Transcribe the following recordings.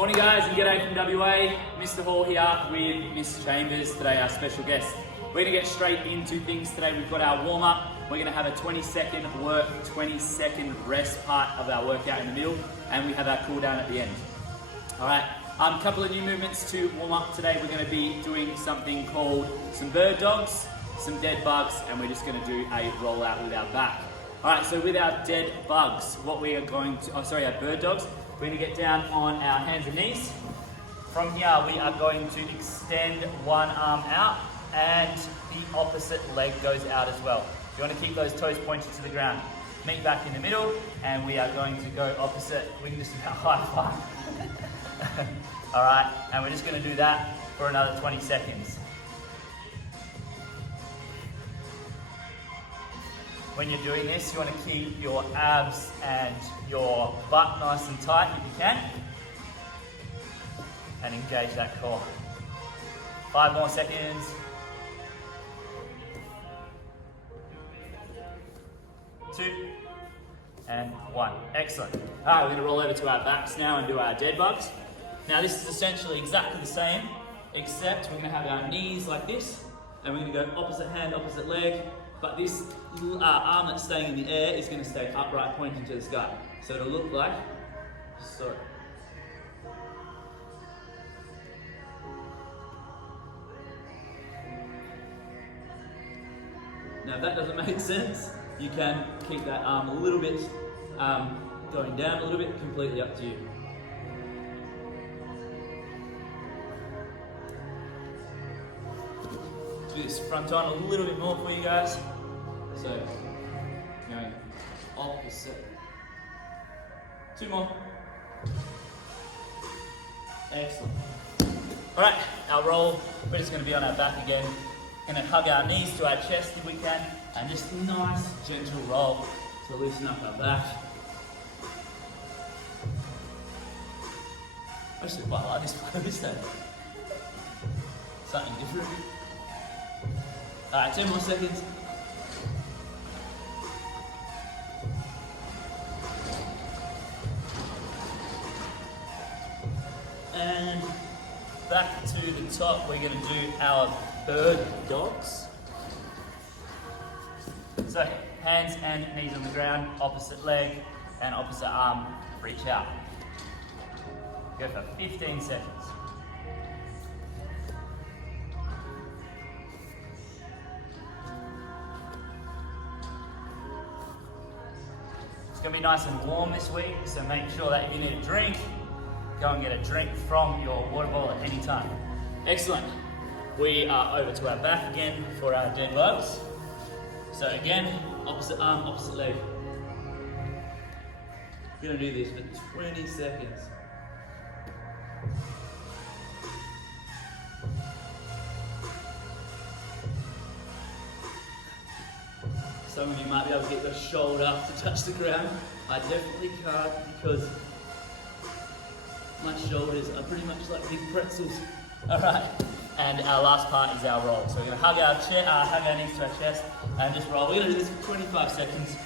Morning guys, and g'day from WA. Mr. Hall here with Miss Chambers, today our special guest. We're going to get straight into things today. We've got our warm-up. We're going to have a 20-second work, 20-second rest part of our workout in the middle, and we have our cool down at the end. All right, a couple of new movements to warm up today. We're going to be doing something called some bird dogs, some dead bugs, and we're just going to do a roll out with our back. All right, so with our dead bugs, what we are going to, our bird dogs, we're going to get down on our hands and knees. From here, we are going to extend one arm out and the opposite leg goes out as well. You want to keep those toes pointed to the ground. Meet back in the middle, and we are going to go opposite. We can just about high five. All right, and we're just going to do that for another 20 seconds. When you're doing this, you want to keep your abs and your butt nice and tight if you can, and engage that core. 5 more seconds. 2 and 1. Excellent. All right, we're going to roll over to our backs now and do our dead bugs. Now this is essentially exactly the same, except we're going to have our knees like this, and we're going to go opposite hand, opposite leg, but this arm that's staying in the air is going to stay upright, pointing to the sky. So it'll look like, Now if that doesn't make sense, you can keep that arm a little bit going down a little bit, completely up to you. Do this front on a little bit more for you guys. So, going opposite. 2 more. Excellent. All right, our roll, we're just going to be on our back again. Going to hug our knees to our chest if we can, and just nice, gentle roll to loosen up our back. I actually quite like this pose though. Something different. All right, 10 more seconds. And back to the top, we're going to do our bird dogs. So hands and knees on the ground, opposite leg and opposite arm, reach out. Go for 15 seconds. It's going to be nice and warm this week, so make sure that if you need a drink, go and get a drink from your water bottle at any time. Excellent. We are over to our back again for our dead bugs. So again, opposite arm, opposite leg. We're going to do this for 20 seconds. Some of you might be able to get your shoulder up to touch the ground. I definitely can't because my shoulders are pretty much like big pretzels. All right, and our last part is our roll. So we're going to hug our knees to our chest and just roll. We're going to do this for 25 seconds,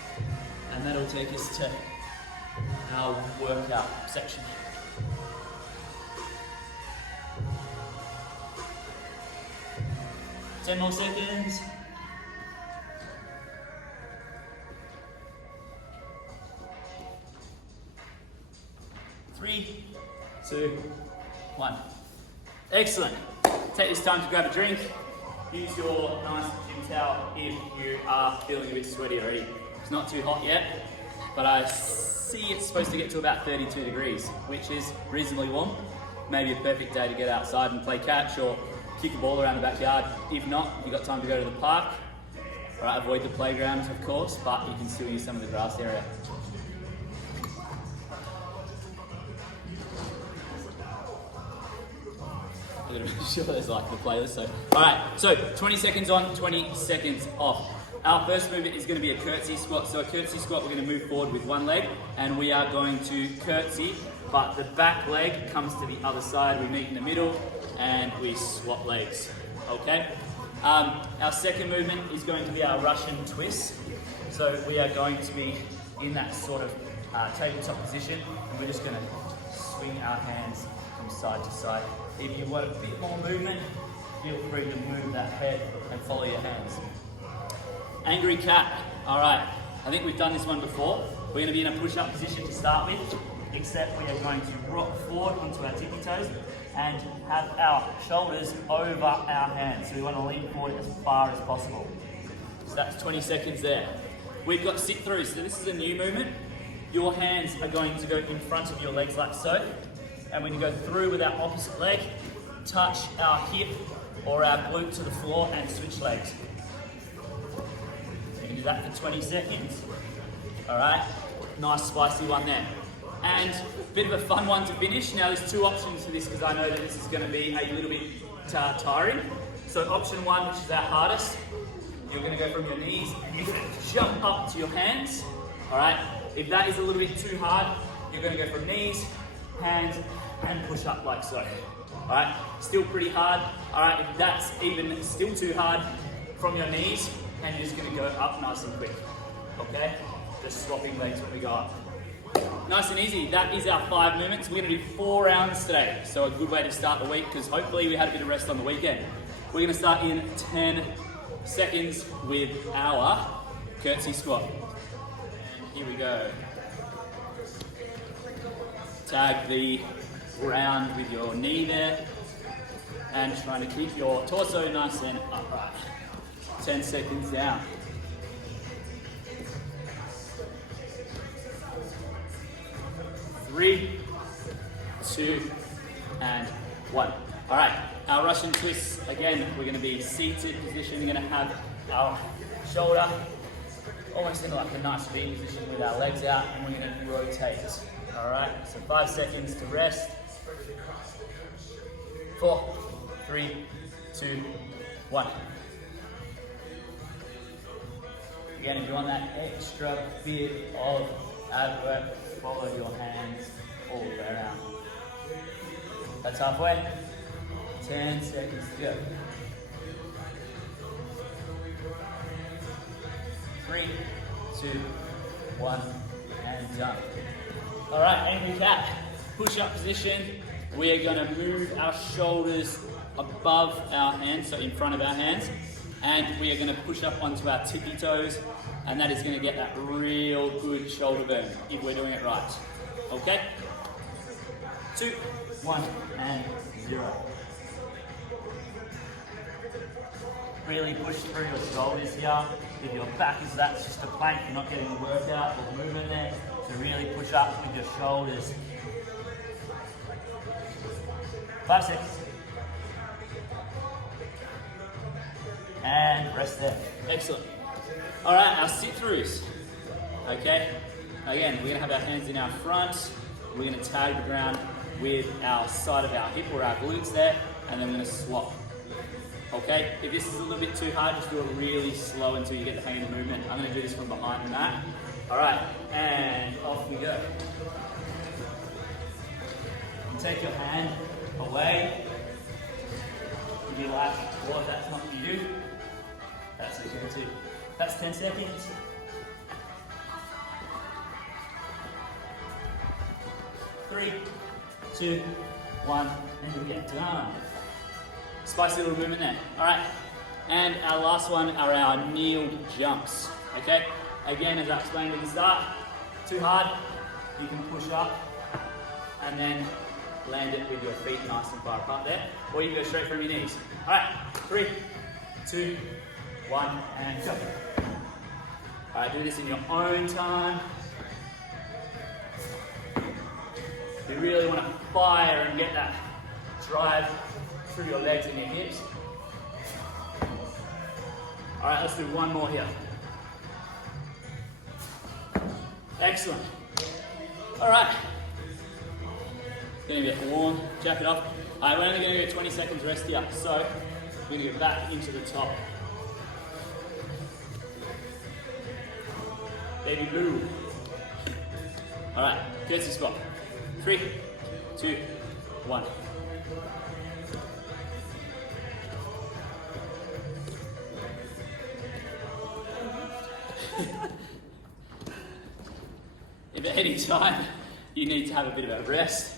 and that'll take us to our workout section. Ten more seconds. 3, 2, 1. Excellent. Take this time to grab a drink. Use your nice gym towel if you are feeling a bit sweaty already. It's not too hot yet, but I see it's supposed to get to about 32 degrees, which is reasonably warm. Maybe a perfect day to get outside and play catch or kick a ball around the backyard. If not, you've got time to go to the park. All right, avoid the playgrounds, of course, but you can still use some of the grass area. Sure, there's like the playlist. So, all right. So 20 seconds on, 20 seconds off. Our first movement is going to be a curtsy squat. So a curtsy squat, we're going to move forward with one leg, and we are going to curtsy, but the back leg comes to the other side. We meet in the middle, and we swap legs. Okay. Our second movement is going to be our Russian twist. So we are going to be in that sort of tabletop position, and we're just going to swing our hands from side to side. If you want a bit more movement, feel free to move that head and follow your hands. Angry cat. All right, I think we've done this one before. We're going to be in a push-up position to start with, except we are going to rock forward onto our tippy toes and have our shoulders over our hands. So we want to lean forward as far as possible. So that's 20 seconds there. We've got sit-throughs. So this is a new movement. Your hands are going to go in front of your legs like so. And we're going to go through with our opposite leg, touch our hip or our glute to the floor and switch legs. You can do that for 20 seconds. All right, nice spicy one there. And a bit of a fun one to finish. Now there's two options for this because I know that this is going to be a little bit tiring. So option one, which is our hardest, you're going to go from your knees and you're going to jump up to your hands. All right, if that is a little bit too hard, you're going to go from knees, hands, and push up like so. All right, still pretty hard. All right, if that's even still too hard, from your knees, and you're just going to go up nice and quick. Okay, just swapping legs when we go up. Nice and easy. That is our 5 movements. We're going to do 4 rounds today. So a good way to start the week because hopefully we had a bit of rest on the weekend. We're going to start in 10 seconds with our curtsy squat. And here we go. Tag the ground with your knee there and trying to keep your torso nice and upright. 10 seconds down. 3, 2, and 1. All right, our Russian twists, again, we're gonna be seated position. We're gonna have our shoulder almost in like a nice V position with our legs out, and we're gonna rotate. All right, so 5 seconds to rest. 4, 3, 2, 1. Again, if you want that extra bit of ab work, follow your hands all the way around. That's halfway. 10 seconds to go. 3, 2, 1, and done. All right, angry cat. Push-up position. We are going to move our shoulders above our hands, so in front of our hands, and we are going to push up onto our tippy toes, and that is going to get that real good shoulder burn if we're doing it right. Okay? 2, 1, and 0. Really push through your shoulders here. If your back is that's just a plank, you're not getting a workout or movement there. So really push up with your shoulders. 5 seconds. And rest there. Excellent. All right, our sit-throughs. Okay, again, we're gonna have our hands in our front. We're gonna tag the ground with our side of our hip or our glutes there, and then we're gonna swap. Okay, if this is a little bit too hard, just do it really slow until you get the hang of the movement. I'm gonna do this from behind the mat. All right, and off we go. And take your hand away. If you like, or if that's not for you, that's okay too. That's 10 seconds. 3, 2, 1, and we get done. Spicy little movement there. All right, and our last one are our kneeled jumps. Okay, again, as I explained at the start, too hard, you can push up and then land it with your feet nice and far apart there, or you can go straight from your knees. All right, 3, 2, 1, and go. All right, do this in your own time. You really want to fire and get that drive through your legs and your hips. All right, let's do one more here. Excellent. All right. Getting a bit warm, jacket off. All right, we're only going to do 20 seconds rest here. So we're going to go back into the top. Baby blue. All right, curtsy squat. 3, 2, 1. If at any time you need to have a bit of a rest,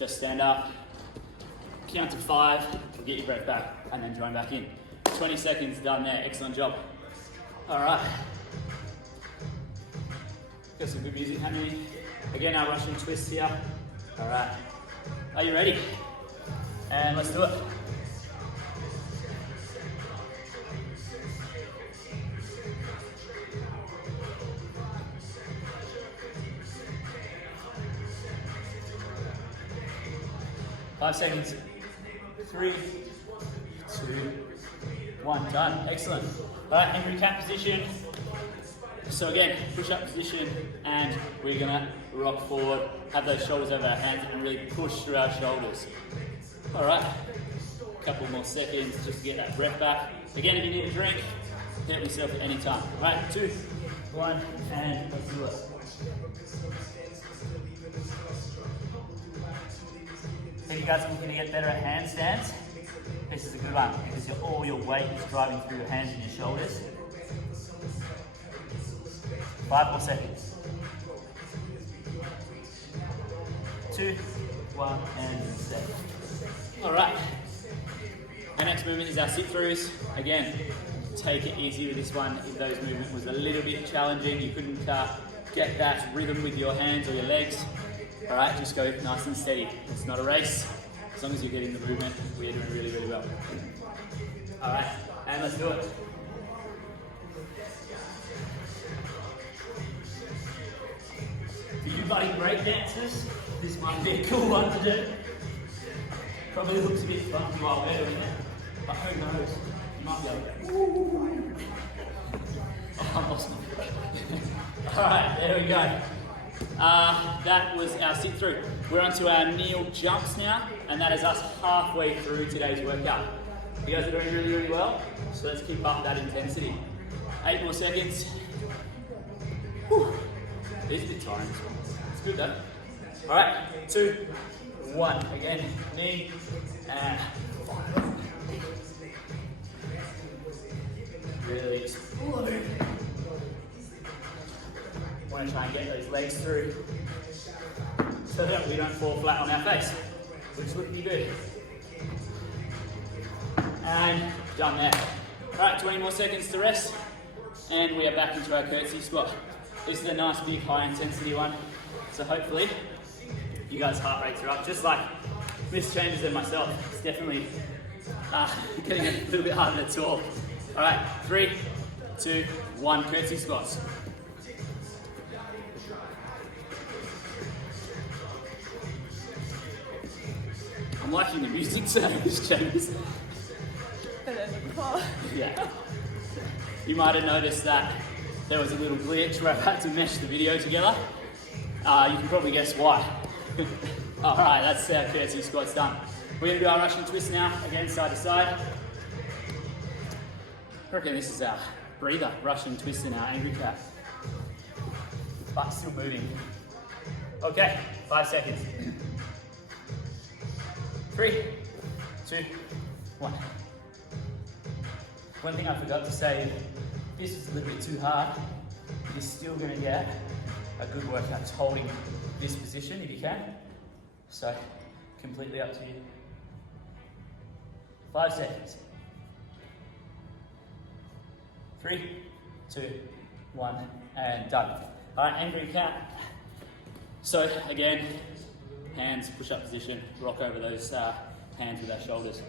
Just stand up, count to 5, get your breath back, and then join back in. 20 seconds done there, excellent job. All right. Got some good music happening. Again, our Russian twist here. All right. Are you ready? And let's do it. Five seconds. 3, 2, 1. Done. Excellent. All right, angry cat position. So again, push-up position, and we're gonna rock forward, have those shoulders over our hands, and really push through our shoulders. All right, a couple more seconds just to get that breath back. Again, if you need a drink, help yourself at any time. All right, 2, 1, and let's do it. So you guys are looking to get better at handstands. This is a good one because all your weight is driving through your hands and your shoulders. 5 more seconds. 2, 1, and set. All right. Our next movement is our sit-throughs. Again, take it easy with this one. If those movement was a little bit challenging, you couldn't get that rhythm with your hands or your legs. All right, just go nice and steady. It's not a race. As long as you're getting the movement, we're doing really, really well. All right, and let's do it. For you buddy break dancers, this might be a cool one to do. Probably looks a bit funky while we're doing it, but who knows? You might be able to. Oh, I lost my breath. All right, there we go. That was our sit through. We're onto our kneel jumps now, and that is us halfway through today's workout. You guys are doing really, really well, so let's keep up that intensity. 8 more seconds. Whew. It's a bit tiring. It's good though. All right, 2, 1. Again, knee and really explode. Want to try and get those legs through so that we don't fall flat on our face, which would be good. And done there. All right, 20 more seconds to rest, and we are back into our curtsy squat. This is a nice big high intensity one, so hopefully you guys' heart rates are up, just like Miss Chambers and myself. It's definitely getting a little bit harder to talk. All right, 3, 2, 1, curtsy squats. I'm liking the music today, Miss Chambers. Yeah. You might have noticed that there was a little glitch where I had to mesh the video together. You can probably guess why. All right, that's our curtsy squats done. We're gonna do our Russian twist now, again side to side. I reckon this is our breather, Russian twist in our angry cat. But still moving. Okay, 5 seconds. 3, 2, 1. One thing I forgot to say, if this is a little bit too hard, you're still going to get a good workout holding this position if you can. So, completely up to you. 5 seconds. 3, 2, 1, and done. All right, angry cat. So again, hands, push-up position, rock over those hands with our shoulders.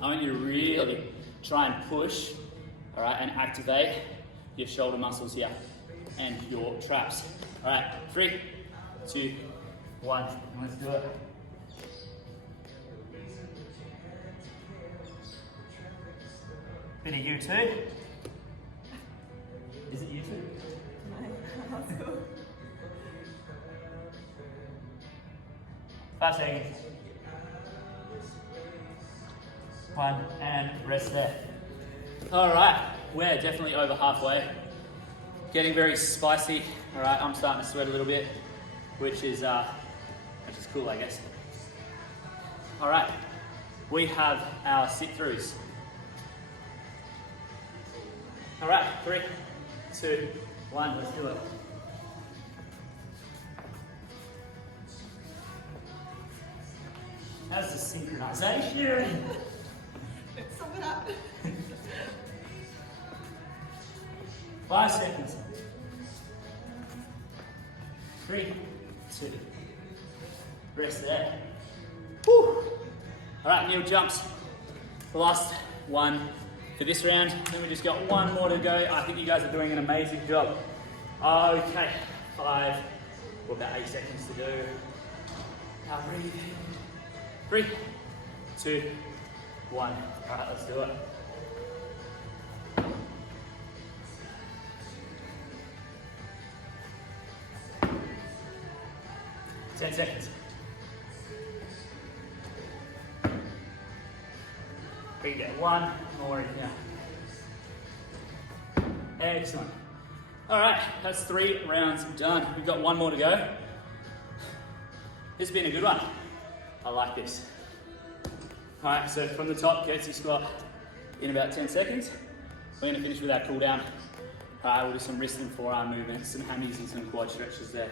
I want you to really try and push, all right, and activate your shoulder muscles here and your traps. All right, 3, 2, 1, let's do it. Bit of you too. Is it you too? No, 5 seconds. 1, and rest there. All right, we're definitely over halfway. Getting very spicy. All right, I'm starting to sweat a little bit, which is cool, I guess. All right, we have our sit-throughs. All right, 3, 2, 1, let's do it. How's the synchronization? Let's sum it up. 5 seconds. 3, 2. Rest there. Woo. All right, kneel jumps. The last one for this round. Then we just got one more to go. I think you guys are doing an amazing job. Okay, 5. We're about 8 seconds to do. Now breathe. 3, 2, 1. All right, let's do it. Ten seconds. We get one more in here. Excellent. All right, that's 3 rounds done. We've got one more to go. This has been a good one. I like this. All right, so from the top, curtsy squat in about 10 seconds. We're gonna finish with our cool down. All right, we'll do some wrist and forearm movements, some hammies and some quad stretches there,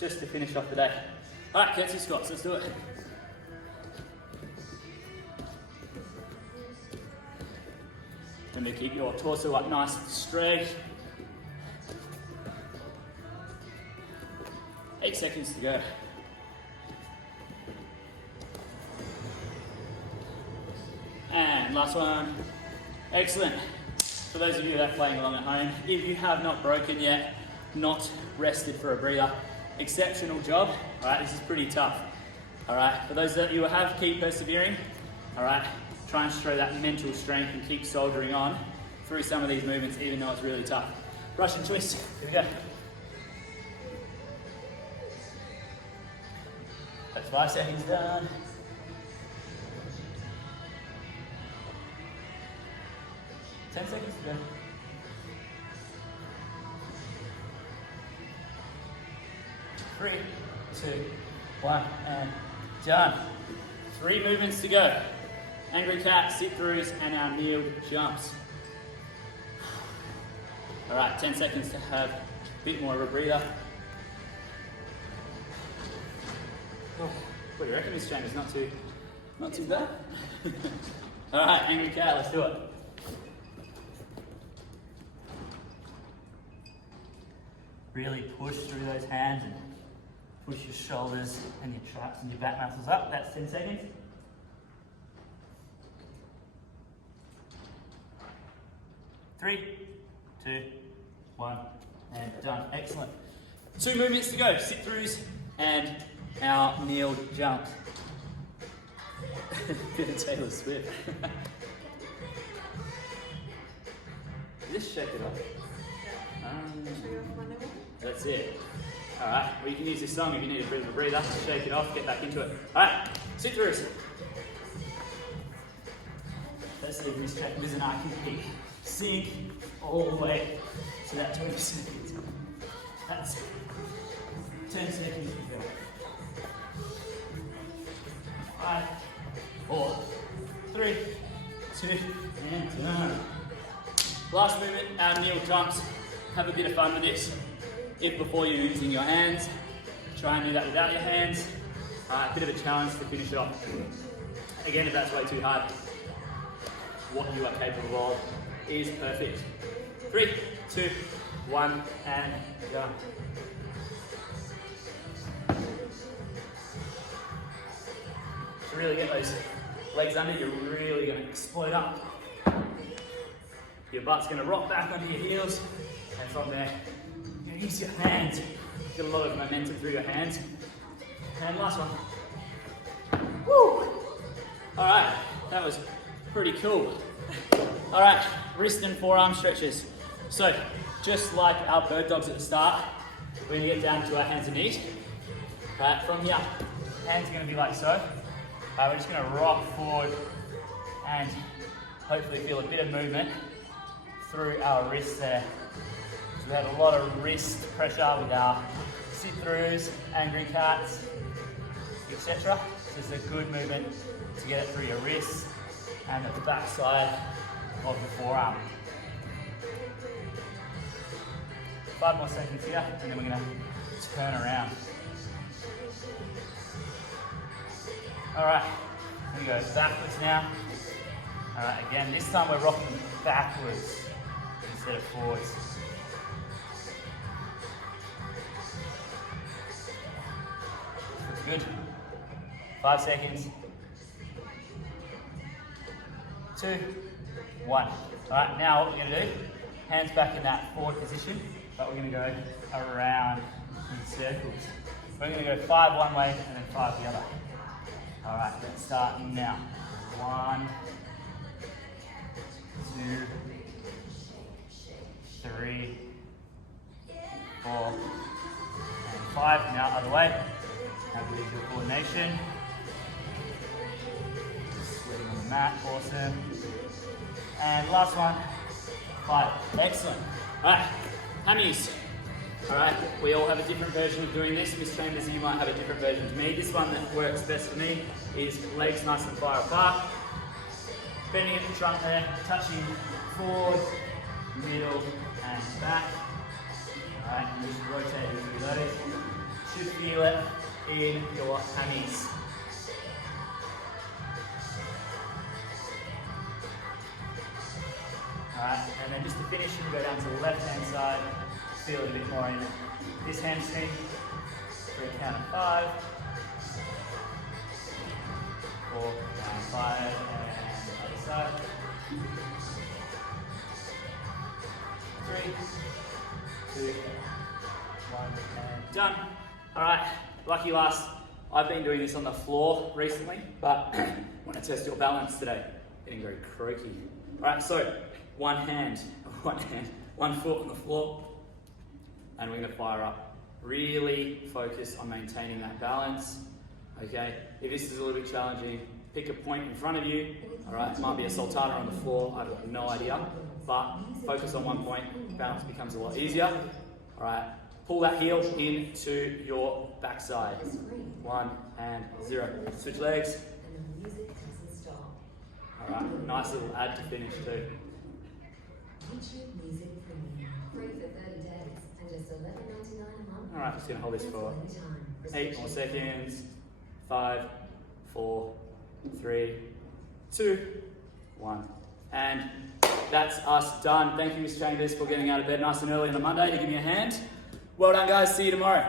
just to finish off the day. All right, curtsy squats, let's do it. Remember to keep your torso up nice and straight. 8 seconds to go. And last one. Excellent. For those of you that are playing along at home, if you have not broken yet, not rested for a breather, exceptional job. All right, this is pretty tough. All right, for those that you have, keep persevering. All right, try and show that mental strength and keep soldiering on through some of these movements, even though it's really tough. Russian twist, here we go. That's 5 seconds done. 10 seconds to go. 3, 2, 1, and done. 3 movements to go. Angry cat, sit-throughs, and our kneeled jumps. All right, 10 seconds to have a bit more of a breather. Oh, what do you reckon, Miss Chambers? Not too bad. All right, angry cat, let's do it. Really push through those hands and push your shoulders and your traps and your back muscles up. That's 10 seconds. 3, 2, 1, and done. Excellent. 2 movements to go. Sit-throughs and our kneeled jump. Bit of Taylor Swift. Just shake it off. That's it. All right, well you can use this song if you need a bit of a breather. Shake it off, get back into it. All right, sit-throughs. Let's see if Miss and I can keep sink all the way to that 20 seconds. That's 10 seconds to go. 5, 4, 3, 2, and done. Last movement, our kneel jumps. Have a bit of fun with this. If before you're using your hands, try and do that without your hands. A bit of a challenge to finish it off. Again, if that's way too hard, what you are capable of is perfect. 3, 2, 1, and go. To really get those legs under, you're really going to explode up. Your butt's going to rock back onto your heels, and from there, you're going to use your hands. Get a lot of momentum through your hands. And last one. Woo! All right, that was pretty cool. All right, wrist and forearm stretches. So, just like our bird dogs at the start, we're going to get down to our hands and knees. Right, from here, hands are going to be like so. We're just going to rock forward and hopefully feel a bit of movement through our wrists there. So we have a lot of wrist pressure with our sit-throughs, angry cats, etc. So it's a good movement to get it through your wrists and the back side of the forearm. 5 more seconds here, and then we're going to turn around. All right, we go backwards now. All right, again, this time we're rocking backwards instead of forwards. Looks good. 5 seconds. 2, 1. All right, now what we're gonna do, hands back in that forward position, but we're gonna go around in circles. We're gonna go 5 one way and then 5 the other. All right, let's start now. 1, 2, 3, 4, and 5. Now other way. Have visual coordination. Sweating on the mat, awesome. And last one, 5. Excellent. All right, Hammies. All right, we all have a different version of doing this. Miss Chambers, you might have a different version to me. This one that works best for me is legs nice and far apart. Bending at the trunk there, touching forward, middle, and back. All right, and just rotate through those. Should feel it in your hammies. All right, and then just to finish, you go down to the left-hand side. Feel it a bit more in this hamstring. For a count of 5, 4, and 5, and other side. 3, 2, 1, and done. All right, lucky last. I've been doing this on the floor recently, but I want to test your balance today. Getting very croaky. All right, so one foot on the floor. And we're going to fire up. Really focus on maintaining that balance. Okay, if this is a little bit challenging, pick a point in front of you. All right, it might be a sultana on the floor, I've got no idea. But focus on one point, balance becomes a lot easier. All right, pull that heel into your backside. 1 and 0. Switch legs. All right, nice little add to finish too. All right, just gonna hold this for 8 more seconds. 5, 4, 3, 2, 1. And that's us done. Thank you, Miss Chambers, for getting out of bed nice and early on a Monday to give me a hand. Well done, guys. See you tomorrow.